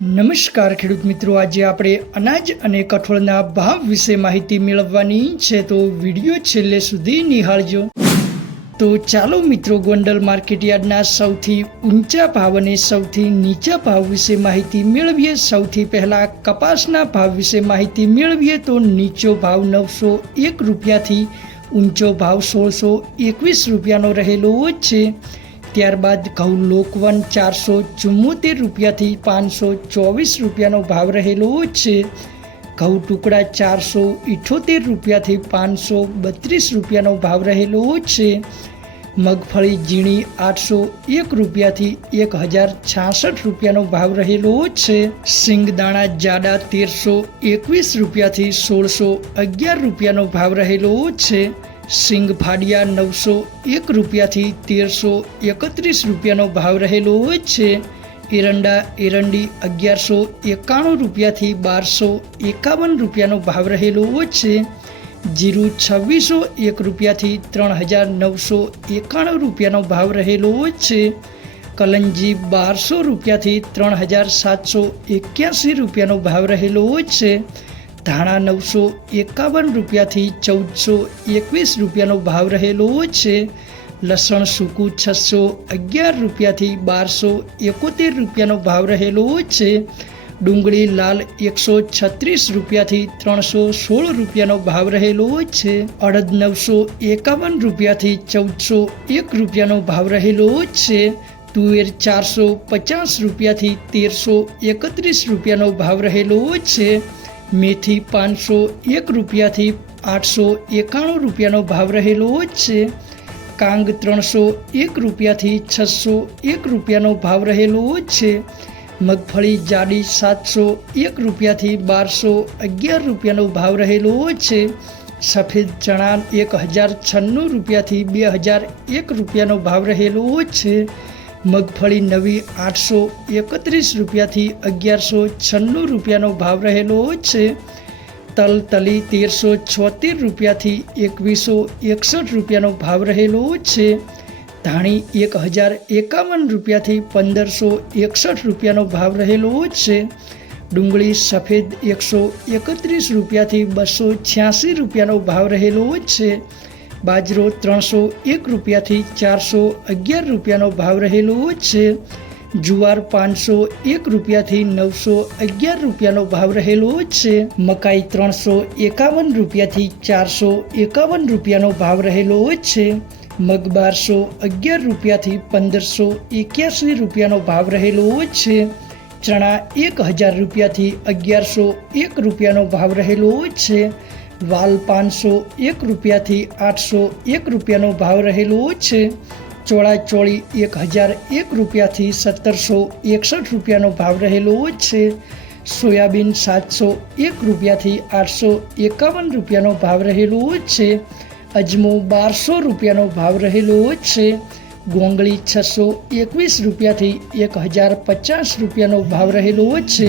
નમસ્કાર ખેડૂત મિત્રો, આજે આપણે અનાજ અને કઠોળના ભાવ વિશે માહિતી મેળવવાની છે, તો વીડિયો છેલ્લે સુધી નિહાળજો. તો ચાલો મિત્રો, ગોંડલ માર્કેટયાર્ડના સૌથી ઊંચા ભાવ અને સૌથી નીચા ભાવ વિશે માહિતી મેળવીએ. સૌથી પહેલાં કપાસના ભાવ વિશે માહિતી મેળવીએ, તો નીચો ભાવ નવસો એક રૂપિયાથી ઊંચો ભાવ સોળસો એકવીસ રૂપિયાનો રહેલો છે. ત્યારબાદ ઘઉં લોકવન ચારસો ચુમ્મોતેર રૂપિયાથી પાંચસો ચોવીસ રૂપિયાનો ભાવ રહેલો છે. ઘઉં ટુકડા ચારસો ઇઠોતેર રૂપિયાથી પાંચસો બત્રીસ રૂપિયાનો ભાવ રહેલો છે. મગફળી ઝીણી આઠસો એક રૂપિયાથી એક હજાર છાસઠ રૂપિયાનો ભાવ રહેલો છે. સિંગદાણા જાડા તેરસો એકવીસ રૂપિયાથી સોળસો અગિયાર રૂપિયાનો ભાવ રહેલો છે. સિંગ ફાડિયા નવસો એક રૂપિયાથી તેરસો એકત્રીસ રૂપિયાનો ભાવ રહેલો હોય છે. એરંડા એરંડી અગિયારસો એકાણું રૂપિયાથી બારસો એકાવન રૂપિયાનો ભાવ રહેલો હોય છે. જીરું છવ્વીસો એક રૂપિયાથી ત્રણ હજાર નવસો એકાણું રૂપિયાનો ભાવ રહેલો હોય છે. કલંજી બારસો રૂપિયાથી ત્રણ હજાર સાતસો એક્યાસી રૂપિયાનો ભાવ રહેલો હોય છે. ધાણા નવસો એકાવન રૂપિયાથી ચૌદસો એકવીસ રૂપિયાનો ભાવ રહેલો છે. લસણ સૂકું છસો અગિયાર રૂપિયાથી બારસો એકોતેર રૂપિયાનો ભાવ રહેલો છે. ડુંગળી લાલ એકસો છત્રીસ રૂપિયાથી ત્રણસો સોળ રૂપિયાનો ભાવ રહેલો છે. અડદ નવસો એકાવન રૂપિયાથી ચૌદસો એક રૂપિયાનો ભાવ રહેલો છે. તુવેર ચારસો પચાસ રૂપિયાથી તેરસો એકત્રીસ રૂપિયાનો ભાવ રહેલો છે. મેથી પાંચસો એક રૂપિયાથી આઠસો એકાણું રૂપિયાનો ભાવ રહેલો છે. કાંગ ત્રણસો એક રૂપિયાથી છસો એક રૂપિયાનો ભાવ રહેલો છે. મગફળી જાડી સાતસો એક રૂપિયાથી બારસો અગિયાર રૂપિયાનો ભાવ રહેલો છે. સફેદ ચણા એક હજાર છન્નું રૂપિયાથી બે હજાર એક રૂપિયાનો ભાવ રહેલો છે. મગફળી નવી આઠસો એકત્રીસ રૂપિયાથી અગિયારસો છન્નું રૂપિયાનો ભાવ રહેલો છે. તલ તલી તેરસો છોતેર રૂપિયાથી એકવીસો એકસઠ રૂપિયાનો ભાવ રહેલો છે. ધાણી એક હજાર એકાવન રૂપિયાથી પંદરસો એકસઠ રૂપિયાનો ભાવ રહેલો છે. ડુંગળી સફેદ એકસો એકત્રીસ રૂપિયાથી બસો છ્યાસી રૂપિયાનો ભાવ રહેલો છે. બાજરો ત્રણસો એક રૂપિયાથી ચારસો અગિયાર રૂપિયાનો ભાવ રહેલો છે. જુવાર પાંચસો એક રૂપિયાથી નવસો અગિયાર રૂપિયાનો ભાવ રહેલો છે. મકાઈ ત્રણસો એકાવન રૂપિયાથી ચારસો એકાવન રૂપિયાનો ભાવ રહેલો છે. મગ બારસો અગિયાર રૂપિયાથી પંદરસો એક્યાસી રૂપિયાનો ભાવ રહેલો છે. ચણા એક હજાર રૂપિયાથી અગિયારસો એક રૂપિયાનો ભાવ રહેલો છે. વાલ પાંચસો એક રૂપિયાથી આઠસો એક રૂપિયાનો ભાવ રહેલો છે. ચોળા ચોળી એક હજાર એક રૂપિયાથી સત્તરસો એકસઠ રૂપિયાનો ભાવ રહેલો છે. સોયાબીન સાતસો એક રૂપિયાથી આઠસો એકાવન રૂપિયાનો ભાવ રહેલો છે. અજમો બારસો રૂપિયાનો ભાવ રહેલો છે. ગોંગળી છસો એકવીસ રૂપિયાથી એક હજાર પચાસ રૂપિયાનો ભાવ રહેલો છે.